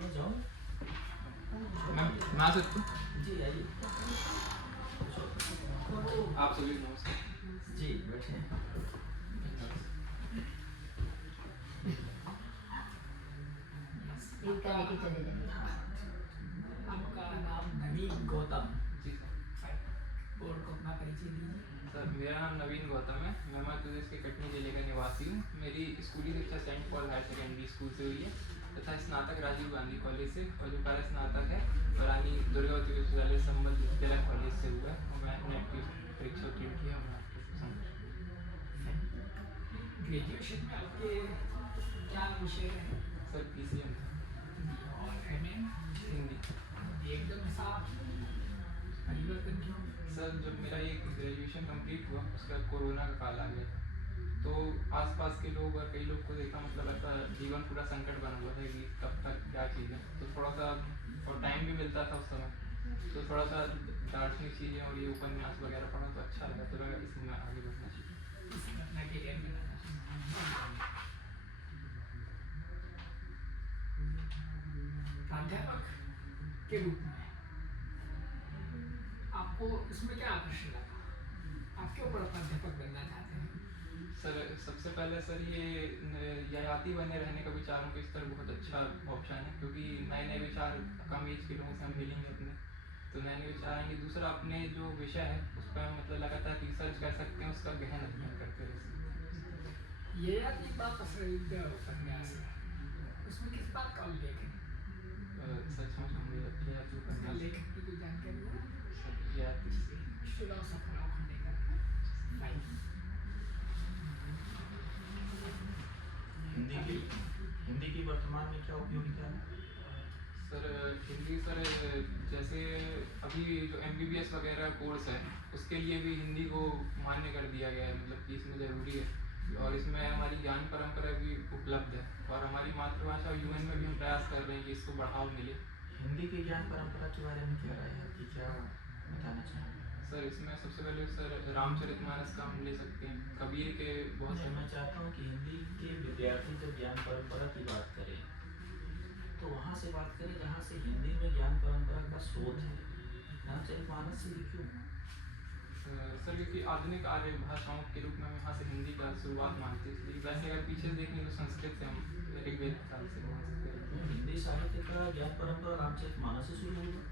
मैं आ सकता हूँ जी, आइए। आप सभी नमस्कार जी, बैठे। इनका लेके चले जाएंगे। आपका नाम नवीन गौतम। जी सर। बोर्ड को अपना परिचय दीजिए। सर मेरा नाम नवीन गौतम है। मैं मध्य प्रदेश के कटनी जिले का निवासी हूँ। मेरी स्कूली शिक्षा saint Paul higher secondary school से हुई है तथा स्नातक राजीव गांधी कॉलेज से, और जो कार्य स्नातक है रानी दुर्गावती विश्वविद्यालय संबंध विद्यालय कॉलेज से हुआ है। मैं नेट की परीक्षा उत्तीर्ण किया हूँ। ग्रेजुएशन में आपके क्या विषय रहे? सर PCM था। और एमए? हिंदी। एकदम साफ परिवर्तन क्यों? सर जब मेरा ये ग्रेजुएशन कंप्लीट हुआ उसका कोरोना का काल आ गया था, तो आसपास के लोग और कई लोग को देखा, मतलब ऐसा जीवन पूरा संकट बना हुआ था कि कब तक क्या चीज़ है। तो थोड़ा सा और टाइम भी मिलता था उस समय, तो थोड़ा सा दार्शनिक चीज़ें और ये उपन्यास वगैरह पढ़ा तो अच्छा लगा, तो लगा इसमें आगे बढ़ना चाहिए। इसमें अपना करियर बनाना। प्राध्यापक के रूप में आपको इसमें क्या आकर्षण लगा? आप क्यों प्राध्यापक बनना चाहते हैं? सर सबसे पहले सर ये हयाती बने रहने का विचारों के स्तर बहुत अच्छा ऑप्शन है, क्योंकि नए नए विचार कम एज के लोगों से हम मिलेंगे अपने, तो नए नए विचार आएंगे। दूसरा अपने जो विषय है उस पर हम मतलब लगातार रिसर्च कर सकते हैं, उसका गहन अध्ययन करते रह सकते हैं। ये आपकी बात प्रसिद्ध उपन्यास है, उसमें किस बात का उल्लेख है? सच में हमें लगता है जो करना लेखक की कोई जानकारी है? सर फिलोसोफर ऑफ लेखक। हिंदी की वर्तमान में क्या उपयोगिता है? सर हिंदी सर जैसे अभी जो MBBS वगैरह कोर्स है उसके लिए भी हिंदी को मान्य कर दिया गया है, मतलब कि इसमें ज़रूरी है, और इसमें हमारी ज्ञान परंपरा भी उपलब्ध है, और हमारी मातृभाषा UN में भी हम प्रयास कर रहे हैं कि इसको बढ़ावा मिले। हिंदी की ज्ञान परंपरा के बारे में क्या राय है आपकी, क्या बताना चाहेंगे? सर इसमें सबसे पहले सर रामचरितमानस का हम ले सकते हैं, कबीर के बहुत मैं चाहता हूँ कि हिंदी के विद्यार्थी जब ज्ञान परंपरा की बात करें तो वहाँ से बात करें जहाँ से हिंदी में ज्ञान परंपरा का स्रोत है। रामचरितमानस से क्यों? सर क्योंकि आधुनिक आर्य भाषाओं के रूप में हम यहाँ से हिंदी का शुरुआत मानते हैं। वैसे अगर पीछे देखें तो संस्कृत से हम ऋग्वेद काल से मान सकते हैं। हिंदी साहित्य का ज्ञान परंपरा रामचरितमानस से शुरू हुआ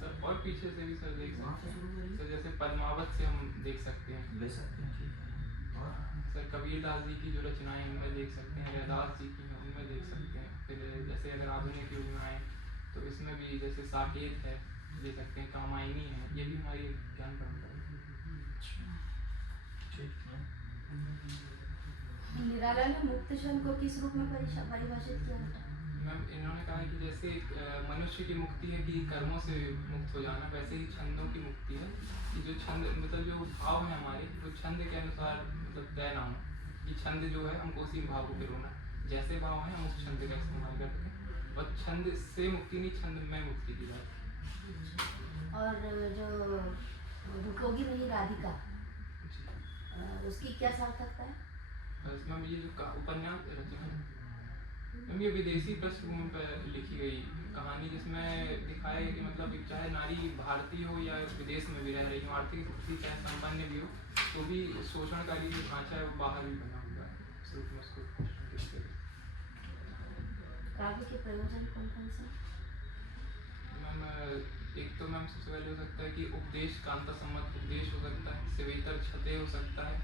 सर, और पीछे से भी सर देख सकते हैं सर, जैसे हैं। पद्मावत से हम देख सकते हैं, ले सकते हैं, ठीक है। और सर कबीरदास जी की जो रचनाएं उनमें देख सकते हैं, रैदास जी की हैं उनमें देख सकते हैं। फिर जैसे अगर आधुनिक युग में आए तो इसमें भी जैसे साकेत है ले सकते हैं, कामायनी है, ये भी हमारी ज्ञान परंपरा है। निराला ने मुक्त छंद को किस रूप में परिभाषित किया था? मैम इन्होंने कहा कि जैसे मनुष्य की मुक्ति है कि कर्मों से मुक्त हो जाना, वैसे ही छंदों की मुक्ति है कि जो छंद मतलब जो भाव है हमारे वो छंद के अनुसार मतलब तय ना हो, कि छंद जो है हमको उसी भाव को पिरोना, जैसे भाव है हम उस छंद का इस्तेमाल करते हैं, और छंद से मुक्ति नहीं, छंद में मुक्ति की बात। और जो रुकोगी नहीं राधिका, उसकी क्या सार्थकता है? मैम ये जो उपन्यास रचना मैम ये विदेशी पृष्ठभूमि पर लिखी गई कहानी, जिसमें दिखाया गया कि मतलब चाहे नारी भारतीय हो या विदेश में भी रह रही हो, आर्थिक स्थिति चाहे संपन्न भी हो, तो भी शोषणकारी जो ढांचा है वो बाहर भी बना हुआ है। इस रूप में उसको काव्य के प्रयोजन कौन कौन से? मैम एक तो मैम सबसे पहले हो सकता है कि उपदेश कांता सम्मत उपदेश हो सकता है, सेवेतर छते हो सकता है,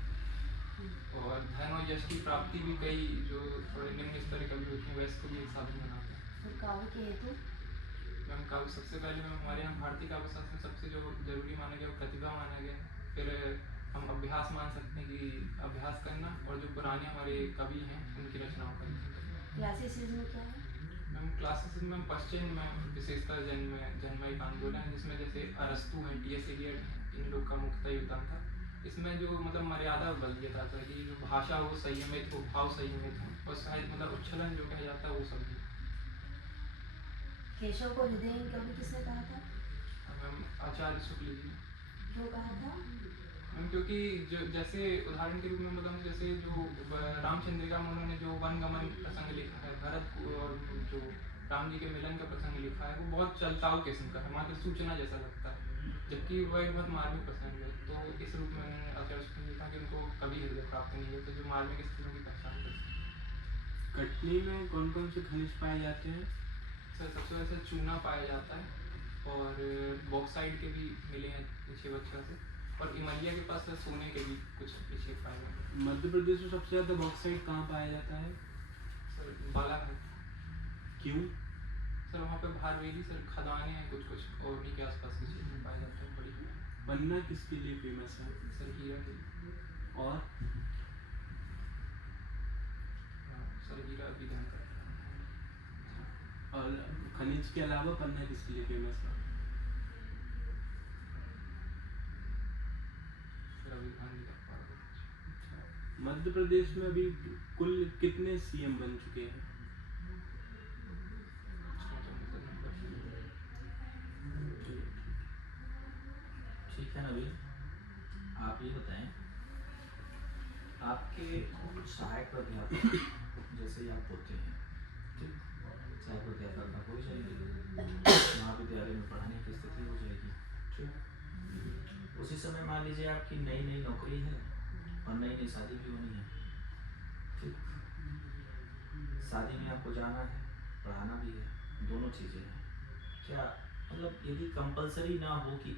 और धन और यश की प्राप्ति भी कई जो थोड़े निम्न स्तर कवि होते हैं वैसे को भी एक साधन बनाते हैं। और काव्य के हेतु? मैम काव्य सबसे पहले मैम हमारे यहाँ भारतीय काव्य शास्त्र में सबसे जो जरूरी माना गया वो प्रतिभा माना गया। फिर हम अभ्यास मान सकते हैं कि अभ्यास करना, और जो पुराने हमारे कवि हैं उनकी रचनाओं का। क्लासिसिज्म क्या है? मैम क्लासिसिज्म में पश्चिम में विशेषता जन्म एक आंदोलन है, जिसमें जैसे अरस्तु है, T.S. एलियट है, इन लोग का मुख्य योगदान था। इसमें जो मतलब मर्यादा बल दिया जाता है कि जो भाषा हो संयमित हो, भाव संयमित हो, और शायद मतलब उच्छलन जो कहा जाता है वो सब। केशव को हृदयहीन कवि किसने कहा था? मैम आचार्य शुक्ल जी। क्यों कहा था? मैम क्योंकि जो जैसे उदाहरण के रूप में बताऊँ, जैसे जो रामचंद्रिका में उन्होंने जो वनगमन प्रसंग लिखा है, भरत को और जो राम जी के मिलन का प्रसंग लिखा है वो बहुत चलताऊ किस्म का है, मात्र सूचना जैसा लगता है, जबकि वह एक बहुत मार्मिक प्रसंग है। तो इस रूप में उन्होंने आचार्य ने लिखा कि उनको कभी हृदय प्राप्त नहीं हुए थे जो मार्मिक स्थितियों की पहचान करते हैं। कटनी में कौन कौन से खनिज पाए जाते हैं? सर सबसे वैसे चूना पाया जाता है और बॉक्साइड के भी मिले हैं पीछे बच्चा से, और इमलिया के पास सोने के भी कुछ पीछे पाए गए हैं। मध्य प्रदेश में सबसे ज़्यादा बॉक्साइट कहाँ पाया जाता है? सर बालाघाट। क्यों? सर वहाँ पे भारवेली सर खदानें हैं कुछ कुछ और उन्हीं के आसपास की चीज़ में पाए जाते हैं बड़ी। पन्ना किसके लिए फेमस है? सर हीरा के लिए। और सर हीरा भी ध्यान करता है। और खनिज के अलावा पन्ना किसके लिए फेमस है? सर अभी ध्यान नहीं रख पा रहा हूँ। मध्य प्रदेश में अभी कुल कितने सीएम बन चुके हैं? ठीक है नवीन, आप ये बताएं, आपके सहायक प्राध्यापक जैसे ही आप होते हैं, ठीक, सहायक प्राध्यापक आप हो जाएंगे, महाविद्यालय में पढ़ाने की स्थिति हो जाएगी, ठीक। उसी समय मान लीजिए आपकी नई नई नौकरी है और नई नई शादी भी होनी है, ठीक। शादी में आपको जाना है, पढ़ाना भी है, दोनों चीज़ें हैं। क्या मतलब यदि कंपलसरी ना हो कि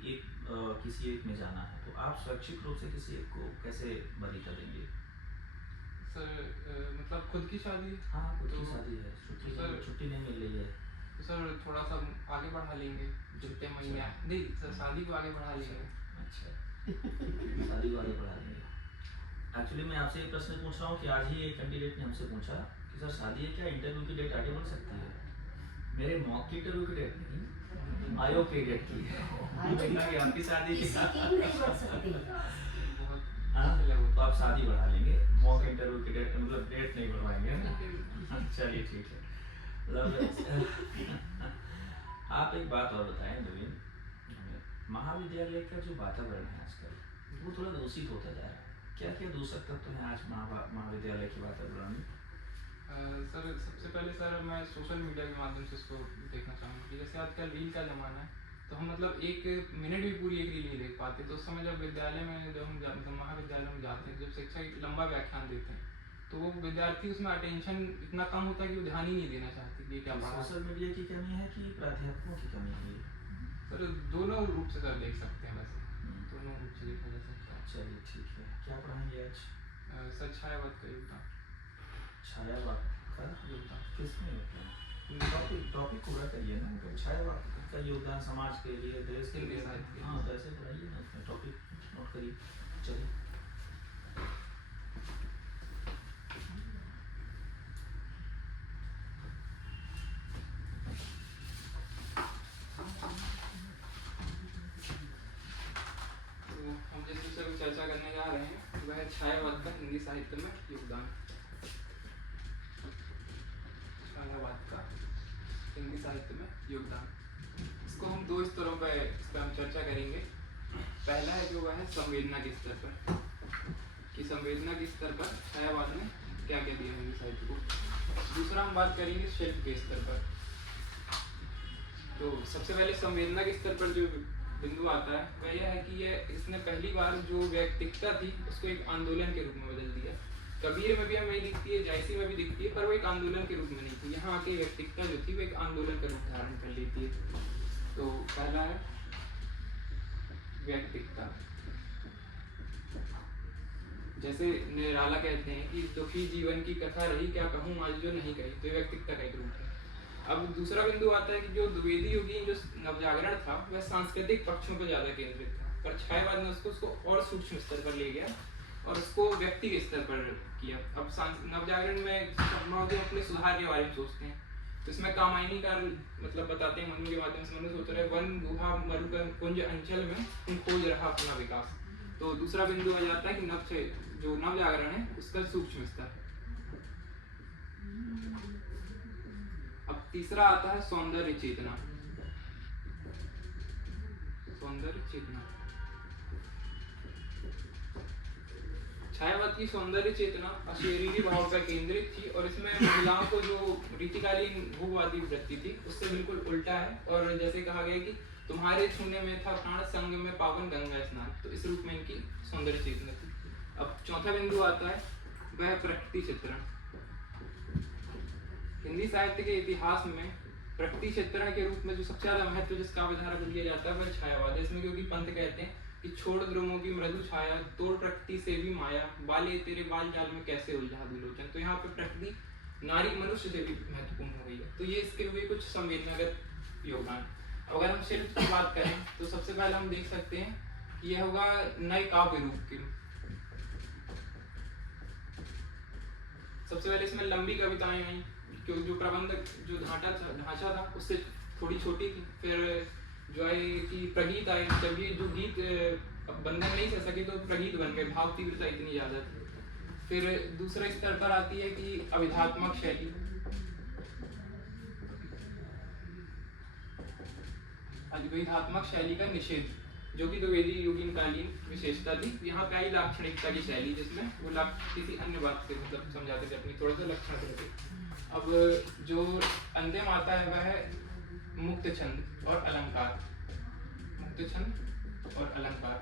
किसी एक में जाना है, तो आप स्वैच्छिक रूप से किसी एक को कैसे वरीयता देंगे? सर मतलब खुद की शादी? हाँ, खुद की तो शादी है, सर छुट्टी नहीं मिल रही है, तो सर थोड़ा सा आगे बढ़ा लेंगे जितने महीने नहीं सर शादी को आगे बढ़ा लेंगे। अच्छा शादी को आगे बढ़ा लेंगे। एक्चुअली मैं आपसे ये प्रश्न पूछ रहा हूँ कि आज ही एक कैंडिडेट ने हमसे पूछा कि सर शादी है क्या, इंटरव्यू की डेट आगे बढ़ सकती है? मेरे मॉक की इंटरव्यू की डेट नहीं, आयोग की डेट की है। देखना कि आपकी शादी की नहीं बढ़ सकती। हाँ, तो आप शादी बढ़ा लेंगे, मॉक इंटरव्यू की डेट मतलब डेट नहीं बढ़वाएंगे। चलिए ठीक है। मतलब आप एक बात और बताएं नवीन, महाविद्यालय का जो वातावरण है आजकल वो थोड़ा दूषित होता जा रहा है, क्या क्या दूषक तत्व हैं आज महाविद्यालय के वातावरण में? सर सबसे पहले सर मैं सोशल मीडिया के माध्यम से इसको देखना चाहूँगा कि जैसे आजकल रील का ज़माना है, तो हम मतलब एक मिनट भी पूरी एक रील नहीं देख पाते। तो उस समय जब विद्यालय में जब हम मतलब महाविद्यालय में जाते हैं, जब शिक्षक लंबा व्याख्यान देते हैं, तो वो विद्यार्थी उसमें अटेंशन इतना कम होता है कि वो ध्यान ही नहीं देना चाहते कि क्या पढ़ा। सोशल मीडिया की कमी है कि प्राध्यापकों की कमी है? सर दोनों रूप से सर देख सकते हैं, वैसे दोनों रूप से देखा जा सकता है। चलिए ठीक है, क्या पढ़ाएंगे आज? सर छायावाद का योगदान। छायावाद का योगदान किसमें होता है? टॉपिक पूरा करिए ना, मतलब छायावाद का योगदान समाज के लिए, देश के लिए। हाँ तो ऐसे पढ़ाइए ना, उसमें टॉपिक नोट करिए। चलिए तो हम जिस विषय पर चर्चा करने जा रहे हैं वह है छायावाद का हिंदी साहित्य में योगदान। छायावाद का हिंदी साहित्य में योगदान, इसको हम दो स्तरों पर इस पर हम चर्चा करेंगे। पहला है जो वह है संवेदना के स्तर पर, कि संवेदना के स्तर पर छायावाद ने क्या क्या दिया हिंदी साहित्य को। दूसरा हम बात करेंगे शिल्प के स्तर पर। तो सबसे पहले संवेदना के स्तर पर जो बिंदु आता है वह यह है कि इसने पहली बार जो व्यक्तिकता थी उसको एक आंदोलन के रूप में बदल दिया। कबीर में भी हमें दिखती है, जायसी में भी दिखती है, पर वो एक आंदोलन के रूप में नहीं थी। यहाँ आके व्यक्तिकता जो थी वो एक आंदोलन का रूप धारण कर लेती है। तो पहला है व्यक्तिकता। जैसे निराला कहते हैं कि दुखी जीवन की कथा रही, क्या कहूँ आज जो नहीं कही, तो व्यक्तिकता का एक रूप है। अब दूसरा बिंदु आता है कि जो द्विवेदी युगीन जो नवजागरण था वह सांस्कृतिक पक्षों पर ज्यादा केंद्रित था, पर छायावाद ने उसको और सूक्ष्म स्तर पर ले गया और उसको व्यक्ति के स्तर पर किया। अब नवजागरण में अपने सुधार के बारे में सोचते हैं, तो इसमें कामायनी का मतलब बताते हैं मनु के माध्यम से। मनु सोच रहे वन गुहा मरु कुंज अंचल में तुम खोज रहा अपना विकास। तो दूसरा बिंदु आ जाता है कि जो नवजागरण है उसका सूक्ष्म स्तर। अब तीसरा आता है सौंदर्य चेतना। सौंदर्य चेतना छायावाद की सौंदर्य चेतना अशरीरी भाव पर केंद्रित थी और इसमें महिलाओं को जो रीतिकालीन भूवादी वृत्ति थी उससे बिल्कुल उल्टा है। और जैसे कहा गया कि तुम्हारे छूने में था प्राण, संग में पावन गंगा स्नान, तो इस रूप में इनकी सौंदर्य चेतना थी। अब चौथा बिंदु आता है वह प्रकृति चित्रण। हिंदी साहित्य के इतिहास में प्रकृति चित्रण के रूप में जो सबसे ज्यादा महत्व जिसका अवधारणा दिया जाता है वह छायावाद है। इसमें क्योंकि पंत कहते हैं कि छोड़ द्रुमों की मृदु छाया, तोड़ प्रकृति से भी माया, बाले तेरे बाल जाल में कैसे उलझा विलोचन। तो यहाँ पे प्रकृति नारी मनुष्य से भी महत्वपूर्ण हो गई है। तो ये इसके हुए कुछ संवेदनागत योगदान। अगर हम शिल्प की बात करें तो सबसे पहले हम देख सकते हैं कि यह होगा नए काव्य रूप के। सबसे पहले इसमें लंबी कविताएं आई, क्योंकि जो प्रबंध जो ढांचा था उससे थोड़ी छोटी थी। फिर जो है कि प्रगीत आए, जब ये जो गीत बंधन नहीं सह सके तो प्रगीत बन गए, भाव तीव्रता इतनी ज्यादा थी। फिर दूसरे स्तर पर आती है कि अविधात्मक शैली। अविधात्मक शैली का निषेध, जो कि द्विवेदी युगीनकालीन विशेषता थी। यहाँ पे आई लाक्षणिकता की शैली, जिसमें वो किसी अन्य बात से मतलब समझाते थे, अपनी थोड़ा सा लक्षण देते। अब जो अंतिम आता है वह है मुक्त छंद और अलंकार। मुक्त छंद और अलंकार,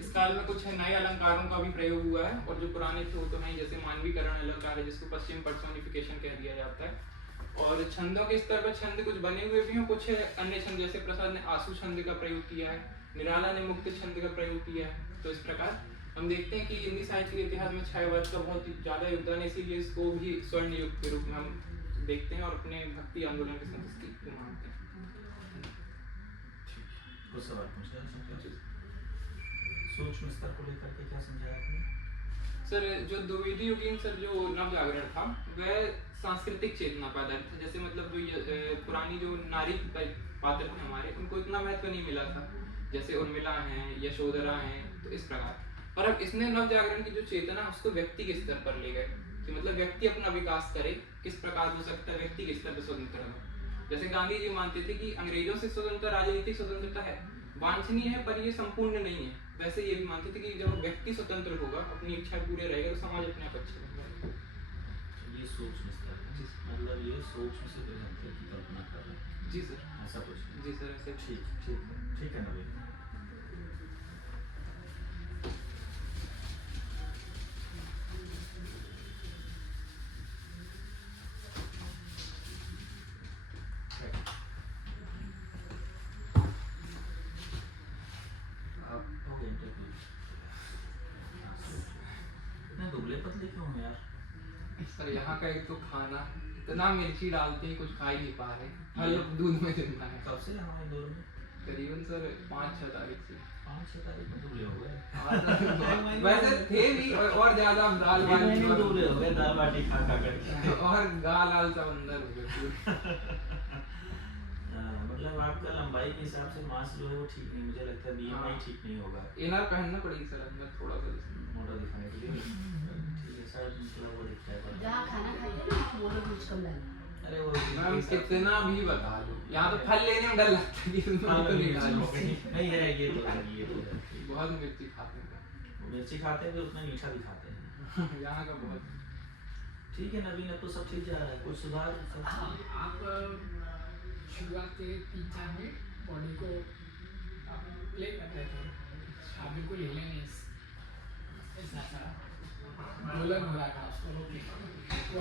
इस काल में कुछ नए अलंकारों का भी प्रयोग हुआ है, और जो पुराने थे वो तो हैं, जैसे मानवीकरण अलंकार है जिसको पश्चिम पर्सोनिफिकेशन कह दिया जाता है। और छंदों के स्तर पर छंद कुछ बने हुए भी हैं, कुछ अन्य छंद जैसे प्रसाद ने आंसू छंद का प्रयोग किया है, निराला ने मुक्त छंद का प्रयोग किया है। तो इस प्रकार हम देखते हैं कि हिंदी साहित्य के इतिहास में छायावाद का बहुत ज्यादा योगदान है, इसीलिए इसको भी स्वर्ण युग के रूप में हम देखते हैं और अपने भक्ति आंदोलन के साथ इसकी मानते हैं। कुछ सवाल पूछना है? सूक्ष्म स्तर को लेकर के क्या समझाया आपने? सर जो द्विवेदी युगीन सर जो नव जागरण था वह सांस्कृतिक चेतना का आधार था। जैसे मतलब जो पुरानी जो नारी पात्र थे हमारे, उनको इतना महत्व नहीं मिला था, जैसे उर्मिला हैं, यशोधरा हैं। तो इस प्रकार और अब इसने नव जागरण की जो चेतना उसको व्यक्ति के स्तर पर ले गए कि मतलब व्यक्ति अपना विकास करे, किस प्रकार हो सकता है व्यक्ति के स्तर पर स्वतंत्र हो। जैसे गांधी जी मानते थे कि अंग्रेजों से स्वतंत्र राजनीतिक स्वतंत्रता है, वांछनीय है, पर ये संपूर्ण नहीं है। वैसे ये भी मानते थे कि जब व्यक्ति स्वतंत्र होगा, अपनी इच्छा पूरे रहेगा, तो समाज अपने आप अच्छा बनेगा। ये सूक्ष्म स्तर है, मतलब ये सूक्ष्म से बृहत्तर की कल्पना कर रहे हैं। जी सर, ऐसा कुछ। जी सर, ऐसे ठीक है नवीन। इतने दुबले पतले क्यों हैं यार? सर यहाँ का एक तो खाना इतना मिर्ची डालते हैं, कुछ खा ही नहीं पा रहे। हर लोग दूध में जिंदा है। कब से हमारे इंदौर में? करीबन सर 5-6 तारीख से। 5-6 तारीख में दुबले हो गए। वैसे थे भी और ज्यादा दाल बाटी दुबले हो गए, दाल बाटी खा खा करके। और गाल आल सब अंदर हो गए। मतलब आपका लंबाई के हिसाब से मांस जो है वो ठीक नहीं, मुझे लगता है बीएमआई ठीक नहीं होगा। इनर पहनना पड़ेगी सर अंदर थोड़ा सा मोटा दिखाने के लिए। ठीक है सर, थोड़ा वो दिखता है। जहाँ खाना खाते हैं ना वो लोग कुछ कम डालें। अरे वो मैम कितना भी बता दो, यहाँ तो फल लेने में डर लगता है कि उसमें तो नहीं डालूं। नहीं है, ये तो है, ये तो है। बहुत मिर्ची खाते हैं। मिर्ची खाते हैं, उतना मीठा भी खाते हैं। यहाँ का बहुत। ठीक है नवीन, अब तो सब ठीक जा रहा है, कुछ सुधार सब? हाँ, आप शुरुआत के 3-4 मिनट बॉडी को आप प्ले करते थे, आप बिल्कुल हिले नहीं, ऐसा दोलन हो रहा था, उसको रोके। तो